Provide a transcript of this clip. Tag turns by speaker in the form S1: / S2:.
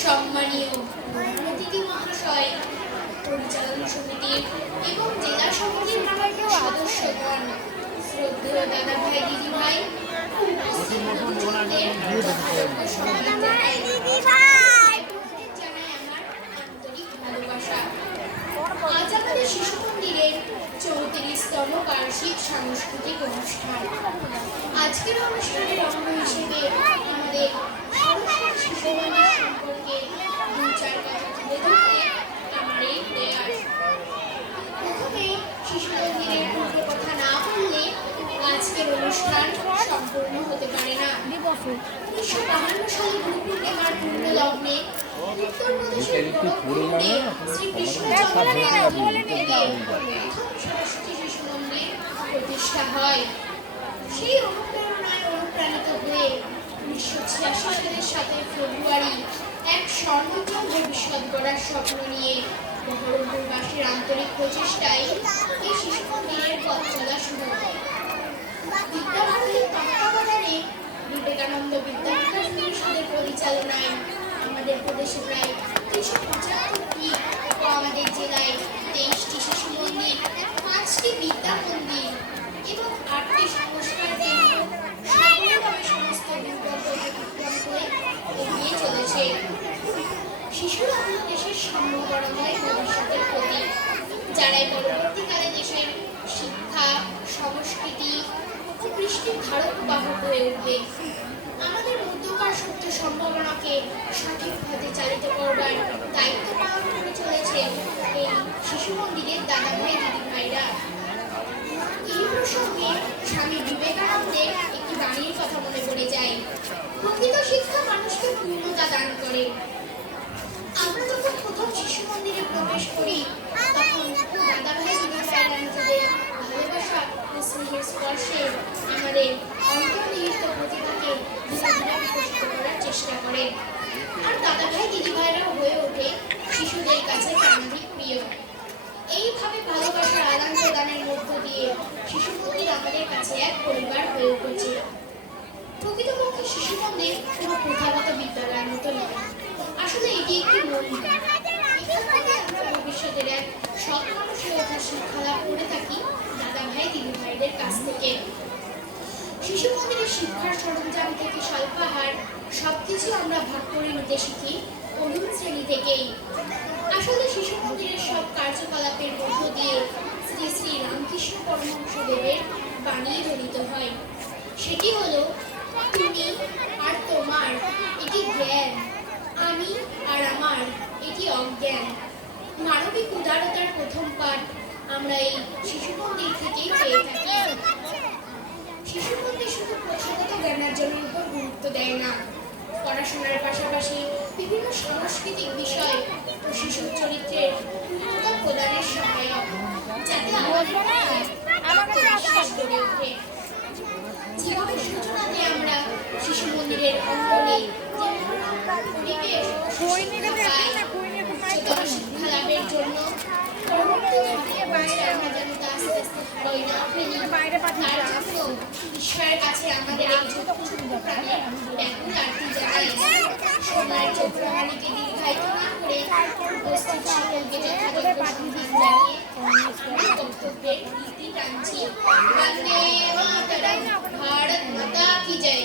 S1: সম্মানীয় অতিথি মহাশয় পরিচালনা সমিতির এবং জেলা সমিতির সদস্যগণ শ্রদ্ধেয় দাদা ভাই দিদি ভাই আজ আমাদের শিশু মন্দিরের চৌত্রিশতম বার্ষিক সাংস্কৃতিক অনুষ্ঠান। আজকের অনুষ্ঠানের অঙ্গ হিসেবে আমাদের সরস্বতী শিশু মন্দির সম্পর্কে দু চার কথা তুলে ধরতে আমার এই প্রয়াস প্রথমে শিশু মন্দিরের পূর্ব কথা না বললে অনুষ্ঠান সম্পূর্ণ হতে পারে না শ্রীকৃষ্ণ প্রতিষ্ঠা হয় অনুপ্রাণিত হয়ে উনিশশো ছিয়াশি সালের ফেব্রুয়ারি এক ভবিষ্যৎ গড়ার স্বপ্ন নিয়ে বহরমপুরবাসীর আন্তরিক প্রচেষ্টায় এই শিশু মন্দিরের পথ চলা শুরু হয় বিদ্যাভারতীর বিবেকানন্দ পরিষদের পরিচালনায় আমাদের প্রদেশে আমাদের জেলায় তেইশটি শিশু মন্দির পাঁচটি বিদ্যা মন্দির এবং আটটি সমস্ত করে এগিয়ে চলেছে শিশুরা হল দেশের সাম্যবরণময় ভবিষ্যতের প্রতীক যারাই পরবর্তীকালে দেশের শিক্ষা সংস্কৃতি ও কৃষ্টির ধারক বাহক হয়ে উঠবে আমাদের মধ্যকার সত্য সম্ভাবনাকে সঠিক পথে চালিত করবার দায়িত্ব পালন করে চলেছে এই শিশু মন্দিরের দাদা ভাই, দিদি ভাইরা। এই প্রসঙ্গে স্বামী বিবেকানন্দের একটি বাণীর কথা মনে পড়ে যায়। প্রকৃত শিক্ষা মানুষকে পূর্ণতা দান করে। আমরা যখন প্রথম শিশু মন্দিরে প্রবেশ করি, তখন দাদা ভাই, দিদি ভাইরা নিজেদের ভালোবাসা স্পর্শে আমাদের চেষ্টা করে আর দাদা ভাই দিদি ভাইরাও হয়ে ওঠে শিশুদের কাছে প্রাণাধিক প্রিয়। এইভাবে ভালোবাসার আদান প্রদানের মধ্য দিয়ে শিশু মন্দির আমাদের কাছে এক পরিবার হয়ে উঠেছে। প্রকৃতপক্ষে শিশু মন্দির কোনো প্রথাগত বিদ্যালয়ের মতো নয়। আসলে এটি একটি মন্দির। ভবিষ্যতের এক সৎ মানুষের ওঠার শিক্ষা লাভ করে থাকি দাদা ভাই দিদি ভাইদের কাছ থেকে। শিশু মন্দিরের শিক্ষার সরঞ্জাম থেকে স্বল্পাহার সবকিছু আমরা ভাগ করে নিতে শিখি অরুণ শ্রেণি থেকেই। আসলে শিশু মন্দিরের সব কার্যকলাপের মধ্য দিয়ে শ্রী শ্রী রামকৃষ্ণ পরমহংসদেবের বাণী ধ্বনিত হয়। সেটি হলো, তুমি আর তোমার, এটি জ্ঞান। আমি আর আমার, এটি অজ্ঞান। মানবিক উদারতার প্রথম পাঠ আমরা এই শিশু মন্দির থেকেই পেয়ে থাকি শিশু মন্দির শুধু প্রথাগত জ্ঞানার্জনের উপর গুরুত্ব দেয় না পড়াশোনার পাশাপাশি বিভিন্ন সাংস্কৃতিক বিষয় ও শিশুর চরিত্রের পূর্ণতা প্রদানের সহায়ক যাতে আমাদের গড়ে ওঠে। আমরা শিশু মন্দিরের অঙ্গনে শিক্ষা লাভের জন্য ঈশ্বরের কাছে আমাদের এই ব্যাকুল আরতি জানাই সময়ের চক্রহানিকে দীর্ঘায়িত না করে উপস্থিত সকলকে যথাযথ সম্মান জানিয়ে আমার বক্তব্যের নীতি টানছি বন্দে মাতরম ভারত মাতা কি জয়